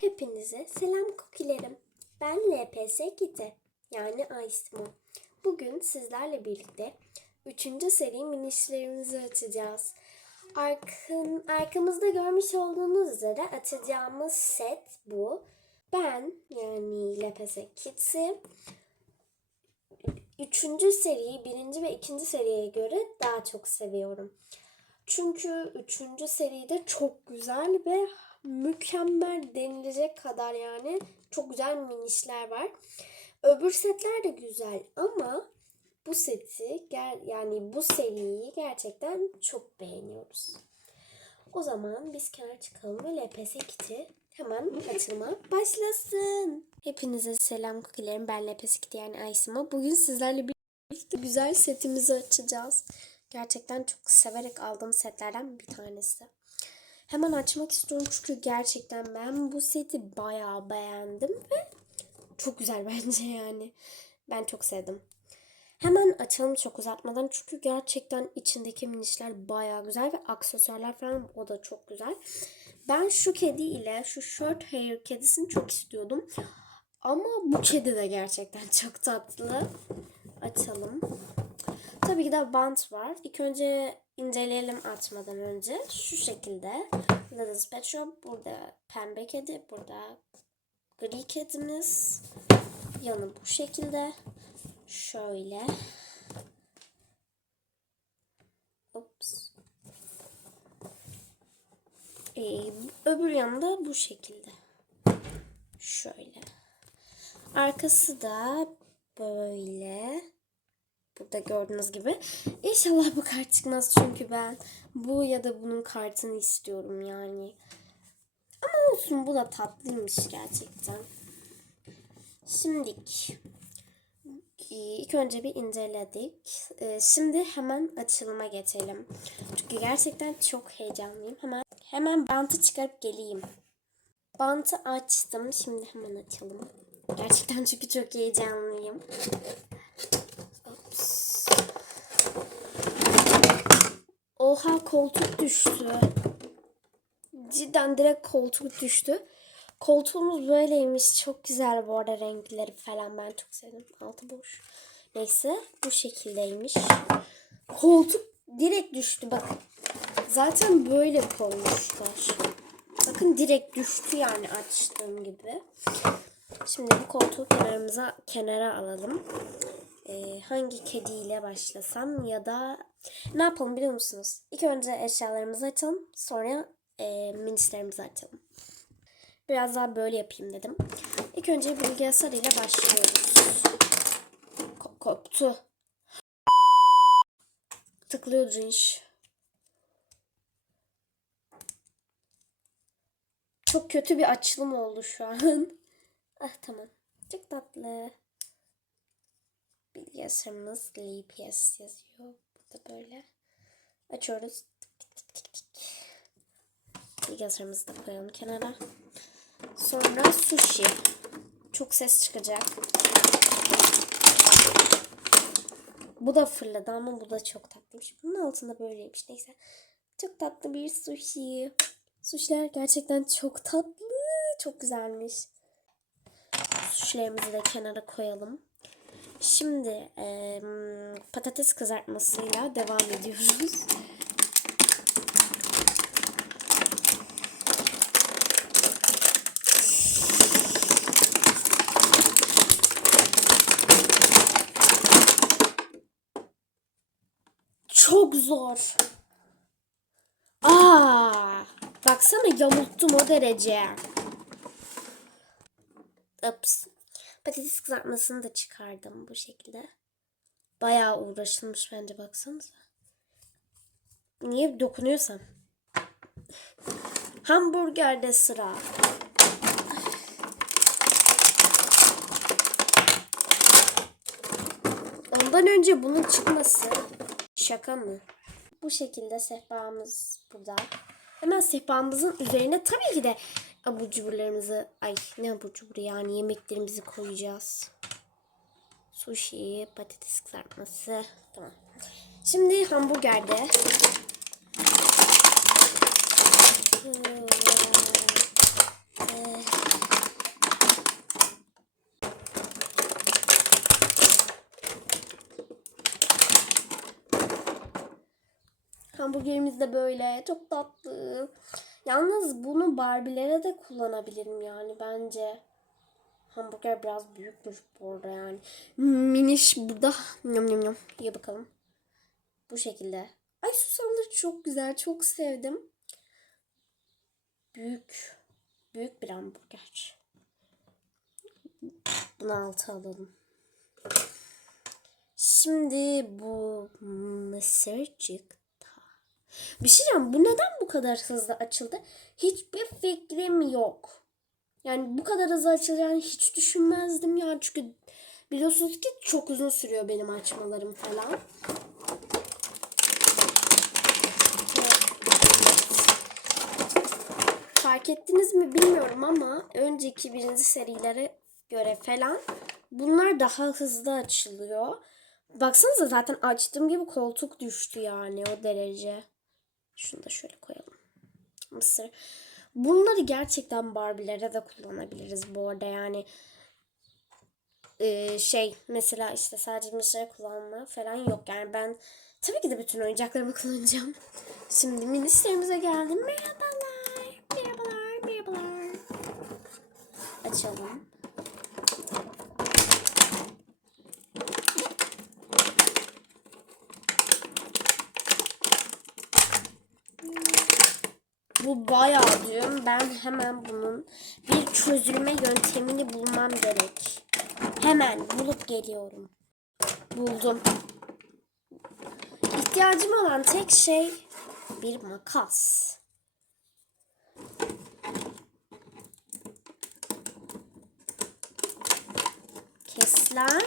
Hepinize selam kukilerim. Ben LPS Gite yani Aysimo. Bugün sizlerle birlikte 3. seri minişlerimizi açacağız. Arkın, arkamızda görmüş olduğunuz üzere açacağımız set bu. Ben yani LPS Kit'i 3. seriyi 1. ve 2. seriye göre daha çok seviyorum. Çünkü 3. seride çok güzel ve mükemmel denilecek kadar yani çok güzel minişler var. Öbür setler de güzel ama bu seti yani bu seriyi gerçekten çok beğeniyoruz. O zaman biz kenar çıkalım ve LPS kiti hemen açılma başlasın. Hepinize selam kukilerim. Ben kiti yani Aysima. Bugün sizlerle birlikte güzel setimizi açacağız. Gerçekten çok severek aldığım setlerden bir tanesi. Hemen açmak istiyorum çünkü gerçekten ben bu seti bayağı beğendim ve çok güzel bence yani. Ben çok sevdim. Hemen açalım çok uzatmadan çünkü gerçekten içindeki minişler bayağı güzel ve aksesuarlar falan o da çok güzel. Ben şu kedi ile şu short hair kedisini çok istiyordum. Ama bu kedi de gerçekten çok tatlı. Açalım. Tabii ki de bant var. İlk önce inceleyelim açmadan önce. Şu şekilde. Little Pet Shop. Burada pembe kedi. Burada gri kedimiz. Yanı bu şekilde. Şöyle. Ups. Ee, öbür yanında bu şekilde. Şöyle. Arkası da böyle. Burada gördüğünüz gibi. İnşallah bu kart çıkmaz çünkü ben bu ya da bunun kartını istiyorum yani. Ama olsun bu da tatlıymış gerçekten. Şimdik. İlk önce bir inceledik. Ee, Şimdi hemen açılıma geçelim. Çünkü gerçekten çok heyecanlıyım. Hemen hemen bantı çıkarıp geleyim. Bantı açtım. Şimdi hemen açalım. Gerçekten çünkü çok heyecanlıyım. Ops. Oha koltuk düştü. Cidden direkt koltuk düştü. Koltuğumuz böyleymiş. Çok güzel bu arada renkleri falan ben çok sevdim. Altı boş. Neyse bu şekildeymiş. Koltuk direkt düştü bakın. Zaten böyle koymuşlar. Bakın direkt düştü yani açtığım gibi. Şimdi bu koltuğu kenarımıza kenara alalım. Ee, hangi kediyle başlasam ya da ne yapalım biliyor musunuz? İlk önce eşyalarımızı açalım. Sonra e, minislerimizi açalım. Biraz daha böyle yapayım dedim. İlk önce bilgisayar ile başlıyoruz. Ko- koptu. Tıklıyordu iş. Çok kötü bir açılım oldu şu an. ah tamam. Çok tatlı. Bilgisayarımız LPS yazıyor. Burada böyle. Açıyoruz. Bilgisayarımızı da koyalım kenara. Sonra sushi. Çok ses çıkacak. Bu da fırladı ama bu da çok tatlıymış. Bunun altında böyleymiş. Neyse. Çok tatlı bir sushi. Sushiler gerçekten çok tatlı. Çok güzelmiş. Sushilerimizi de kenara koyalım. Şimdi eee, patates kızartmasıyla devam ediyoruz. Çok zor. Aa, baksana yamulttum o derece. Ups. Patates kızartmasını da çıkardım bu şekilde. Bayağı uğraşılmış bence baksanıza. Niye dokunuyorsam. Hamburgerde sıra. Ondan önce bunun çıkması şaka mı? Bu şekilde sehpamız burada. Hemen sehpamızın üzerine tabii ki de abur cuburlarımızı ay ne abur cuburu yani yemeklerimizi koyacağız. Sushi, patates kızartması. Tamam. Şimdi hamburgerde. Hamburgerimiz de böyle. Çok tatlı. Yalnız bunu Barbie'lere de kullanabilirim yani bence. Hamburger biraz büyükmüş bu arada yani. Miniş burada. Yum yum yum. Ye bakalım. Bu şekilde. Ay susamları çok güzel. Çok sevdim. Büyük. Büyük bir hamburger. Bunu altı alalım. Şimdi bu mısırcıkta. Bir şey diyeceğim. Bu neden bu kadar hızlı açıldı? Hiçbir fikrim yok. Yani bu kadar hızlı açılacağını hiç düşünmezdim ya. Çünkü biliyorsunuz ki çok uzun sürüyor benim açmalarım falan. Fark ettiniz mi bilmiyorum ama önceki birinci serilere göre falan bunlar daha hızlı açılıyor. Baksanıza zaten açtığım gibi koltuk düştü yani o derece. Şunu da şöyle koyalım. Mısır. Bunları gerçekten Barbie'lere de kullanabiliriz bu arada yani. Ee, şey mesela işte sadece mısır kullanma falan yok. Yani ben tabii ki de bütün oyuncaklarımı kullanacağım. Şimdi minislerimize geldim. Merhabalar. Merhabalar. Merhabalar. Açalım. Bu bayağı diyorum. Ben hemen bunun bir çözülme yöntemini bulmam gerek. Hemen bulup geliyorum. Buldum. İhtiyacım olan tek şey bir makas. Kes lan.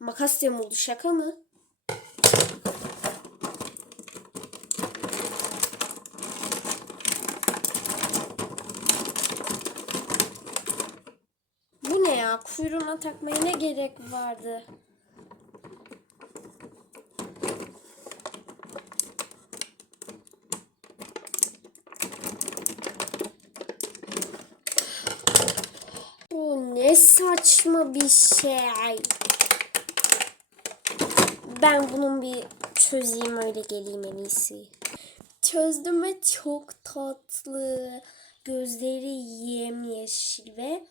Makas yamuldu şaka mı? Bu ne ya? Kuyruğuna takmaya ne gerek vardı? Bu ne saçma bir şey. Ben bunun bir çözeyim öyle geleyim en iyisi. Çözdüm ve çok tatlı. Gözleri yemyeşil ve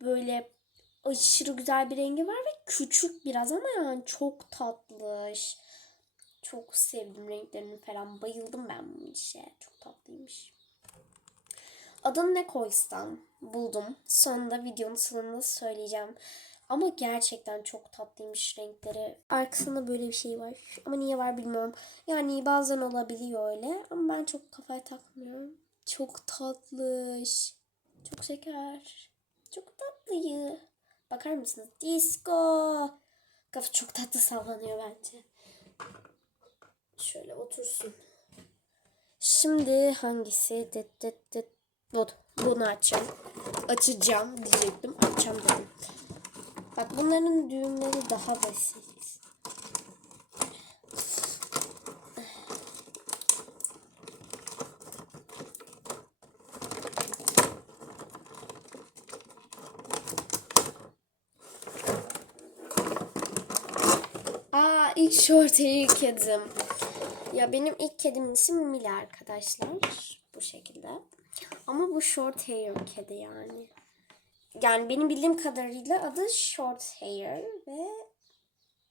böyle aşırı güzel bir rengi var ve küçük biraz ama yani çok tatlış. Çok sevdim renklerini falan. Bayıldım ben bu işe. Çok tatlıymış. Adını ne koysam buldum. Sonunda videonun sonunda söyleyeceğim. Ama gerçekten çok tatlıymış renkleri. Arkasında böyle bir şey var. Ama niye var bilmiyorum. Yani bazen olabiliyor öyle. Ama ben çok kafaya takmıyorum. Çok tatlış. Çok şeker. Çok tatlıyı. Bakar mısınız? Disco. Kafa çok tatlı sallanıyor bence. Şöyle otursun. Şimdi hangisi? Dit dit dit. Bu. Bunu açacağım. Açacağım diyecektim. Açacağım dedim. Bak bunların düğümleri daha basit. Short hair kedim. Ya benim ilk kedimin ismi Mila arkadaşlar. Bu şekilde. Ama bu short hair kedi yani. Yani benim bildiğim kadarıyla adı short hair ve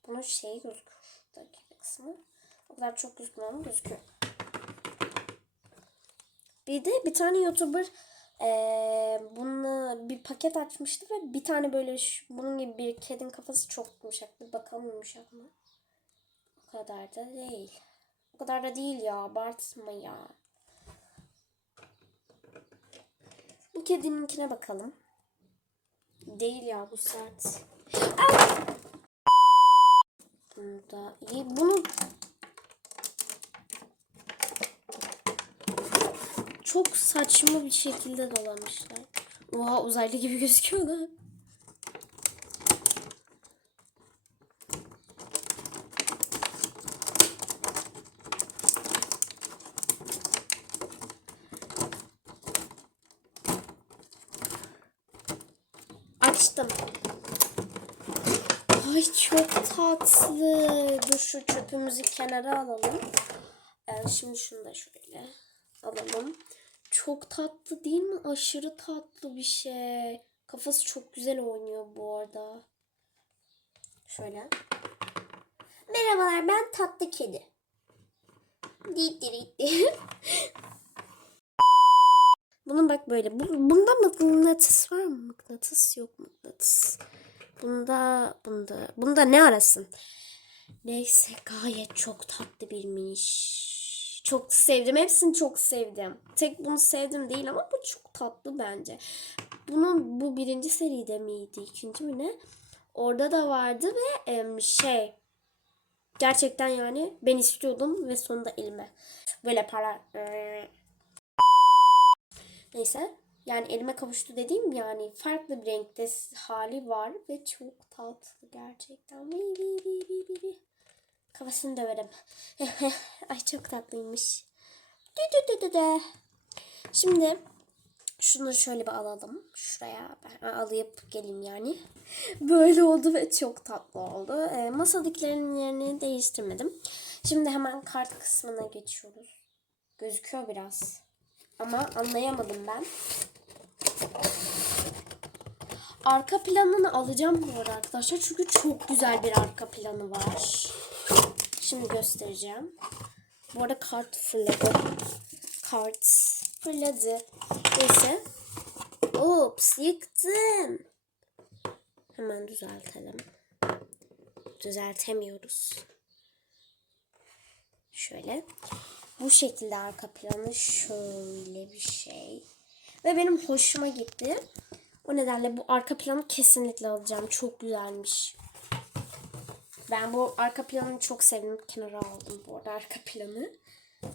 bunun şeyi gözüküyor. Şuradaki kısmı. O kadar çok gözükmüyor ama gözüküyor. Bir de bir tane YouTuber eee bununla bir paket açmıştı ve bir tane böyle şu- bunun gibi bir kedinin kafası çok yumuşak. Bir bakalım yumuşak mı? Kadar da değil. O kadar da değil ya. Abartma ya. Bu kedininkine bakalım. Değil ya bu sert. Ah! Bunu iyi. Bunu çok saçma bir şekilde dolamışlar. Oha uzaylı gibi gözüküyor da. açtım. Ay çok tatlı. Dur şu çöpümüzü kenara alalım. Ee, şimdi şunu da şöyle alalım. Çok tatlı değil mi? Aşırı tatlı bir şey. Kafası çok güzel oynuyor bu arada. Şöyle. Merhabalar ben tatlı kedi. Ditti ditti. Bunun bak böyle. Bu, bunda mıknatıs var mı? Mıknatıs yok mıknatıs. Bunda, bunda, bunda ne arasın? Neyse gayet çok tatlı bir miniş. Çok sevdim. Hepsini çok sevdim. Tek bunu sevdim değil ama bu çok tatlı bence. Bunun bu birinci seride miydi? ikinci mi ne? Orada da vardı ve şey gerçekten yani ben istiyordum ve sonunda elime böyle para Neyse. Yani elime kavuştu dediğim yani farklı bir renkte hali var ve çok tatlı gerçekten. Vıy vıy vıy vıy vıy vıy. Kafasını döverim. Ay çok tatlıymış. Dü dü dü dü dü. Şimdi şunu şöyle bir alalım. Şuraya ben alayıp geleyim yani. Böyle oldu ve çok tatlı oldu. E, masadakilerin yerini değiştirmedim. Şimdi hemen kart kısmına geçiyoruz. Gözüküyor biraz. Ama anlayamadım ben. Arka planını alacağım bu arada arkadaşlar. Çünkü çok güzel bir arka planı var. Şimdi göstereceğim. Bu arada kart fırladı. Kart fırladı. Neyse. Ops yıktım. Hemen düzeltelim. Düzeltemiyoruz. Şöyle. Bu şekilde arka planı şöyle bir şey. Ve benim hoşuma gitti. O nedenle bu arka planı kesinlikle alacağım. Çok güzelmiş. Ben bu arka planını çok sevdim. Kenara aldım bu arada arka planı.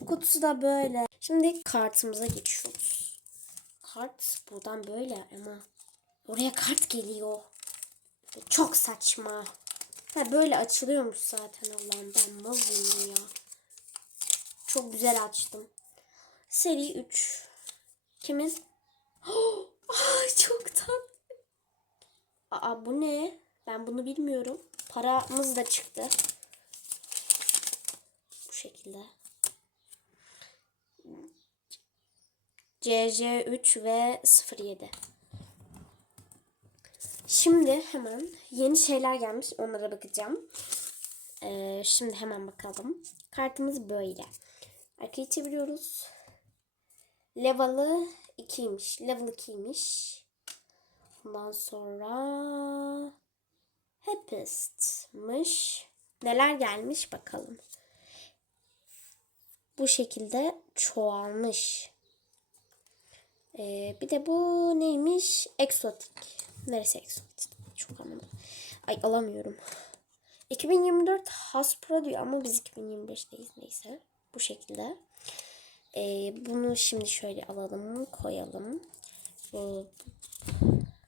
Kutusu da böyle. Şimdi kartımıza geçiyoruz. Kart buradan böyle ama oraya kart geliyor. Çok saçma. Ha böyle açılıyormuş zaten Allah'ım ben mazlumum ya. Çok güzel açtım. Seri 3. Kimin? Ay çok tatlı. Aa bu ne? Ben bunu bilmiyorum. Paramız da çıktı. Bu şekilde. CC3 ve 07. Şimdi hemen yeni şeyler gelmiş. Onlara bakacağım. Ee, şimdi hemen bakalım. Kartımız böyle. Arkayı çeviriyoruz. Level'ı 2'ymiş. Level 2'ymiş. Ondan sonra Happiest'mış. Neler gelmiş bakalım. Bu şekilde çoğalmış. Ee, bir de bu neymiş? Eksotik. Neresi eksotik? Çok anlamadım. Ay alamıyorum. 2024 Hasbro diyor ama biz 2025'teyiz neyse. Bu şekilde. Ee, bunu şimdi şöyle alalım, koyalım. Bu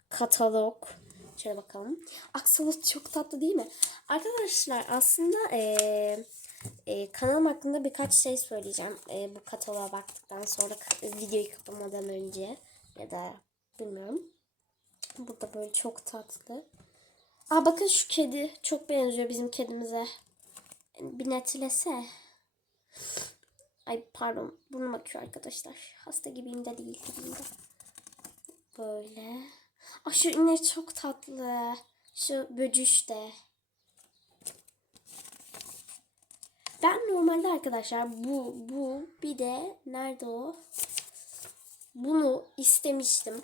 katalog. Şöyle bakalım. Aksolot çok tatlı değil mi? Arkadaşlar aslında ee, e, kanalım hakkında birkaç şey söyleyeceğim. E, bu kataloğa baktıktan sonra videoyu kapamadan önce ya da bilmiyorum. Burada böyle çok tatlı. Aa bakın şu kedi çok benziyor bizim kedimize. Bir netlese. Ay pardon burnum akıyor arkadaşlar. Hasta gibiyim de değil gibiyim de. Böyle. Aa şu inek çok tatlı. Şu böcüş de. Ben normalde arkadaşlar bu bu bir de nerede o? Bunu istemiştim.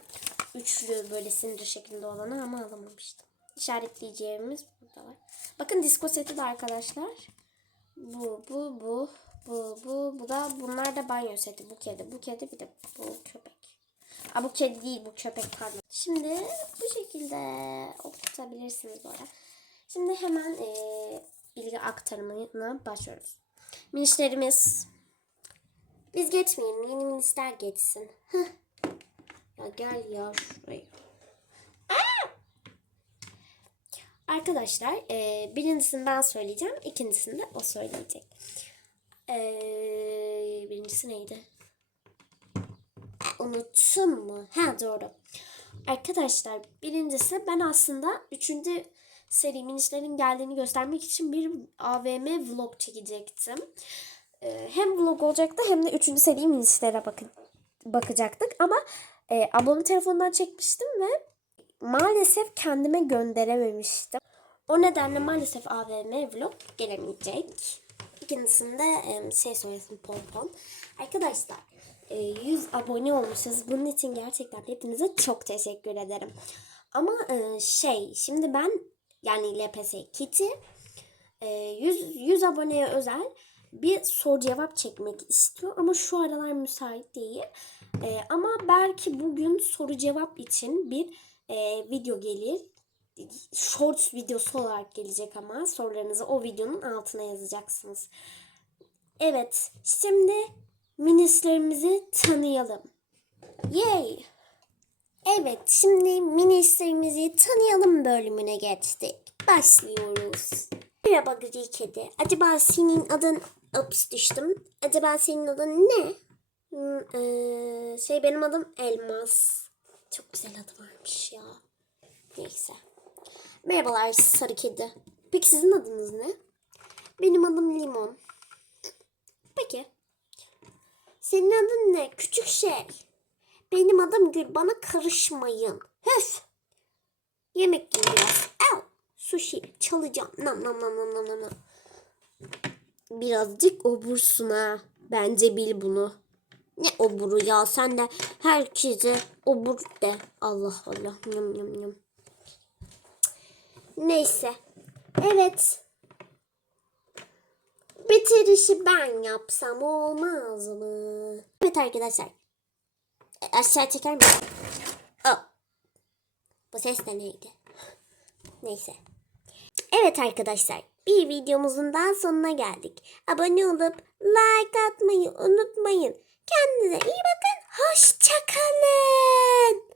Üçlü böyle sinir şeklinde olanı ama alamamıştım. İşaretleyeceğimiz burada var. Bakın disko seti de arkadaşlar. Bu bu bu bu bu bu da bunlar da banyo seti. Bu kedi bu kedi bir de bu köpek. Aa, bu kedi değil bu köpek pardon. Şimdi bu şekilde okutabilirsiniz böyle. Şimdi hemen eee bilgi aktarımına başlıyoruz. Minişlerimiz. Biz geçmeyelim. Yeni minişler geçsin. Hıh. ya gel ya şuraya. Aa! Arkadaşlar e, birincisini ben söyleyeceğim. ikincisini de o söyleyecek. E, birincisi neydi? Unuttun mu? Ha doğru. Arkadaşlar birincisi ben aslında üçüncü seri minişlerin geldiğini göstermek için bir AVM vlog çekecektim. Ee, hem vlog olacaktı hem de üçüncü seri minişlere bakın, bakacaktık. Ama e, abone telefonundan çekmiştim ve maalesef kendime gönderememiştim. O nedenle maalesef AVM vlog gelemeyecek. İkincisinde e, şey söylesin pompon. Arkadaşlar e, 100 abone olmuşuz. Bunun için gerçekten hepinize çok teşekkür ederim. Ama e, şey şimdi ben yani LPS Kitty e, 100, 100 aboneye özel bir soru cevap çekmek istiyor ama şu aralar müsait değil. E, ama belki bugün soru cevap için bir e, video gelir. Shorts videosu olarak gelecek ama sorularınızı o videonun altına yazacaksınız. Evet, şimdi minislerimizi tanıyalım. Yay! Evet, şimdi minislerimizi tanıyalım bölümüne geçtik. Başlıyoruz. Merhaba gri kedi. Acaba senin adın... Ups düştüm. Acaba senin adın ne? Hmm, eee, şey benim adım Elmas. Çok güzel adı varmış ya. Neyse. Merhabalar sarı kedi. Peki sizin adınız ne? Benim adım Limon. Peki. Senin adın ne? Küçük şey. Benim adım Gül. Bana karışmayın. Höf. Yemek yiyin biraz. Al. Sushi. Çalacağım. Nam nam nam nam nam nam. Birazcık obursun ha. Bence bil bunu. Ne oburu ya? Sen de herkese obur de. Allah Allah. Yum yum yum. Neyse. Evet. Bitirişi ben yapsam olmaz mı? Evet arkadaşlar. E, Aşağı çeker misin? Oh. Bu ses de neydi? Neyse. Evet arkadaşlar. Bir videomuzun daha sonuna geldik. Abone olup like atmayı unutmayın. キャンディの言い訳、ほしちゃかね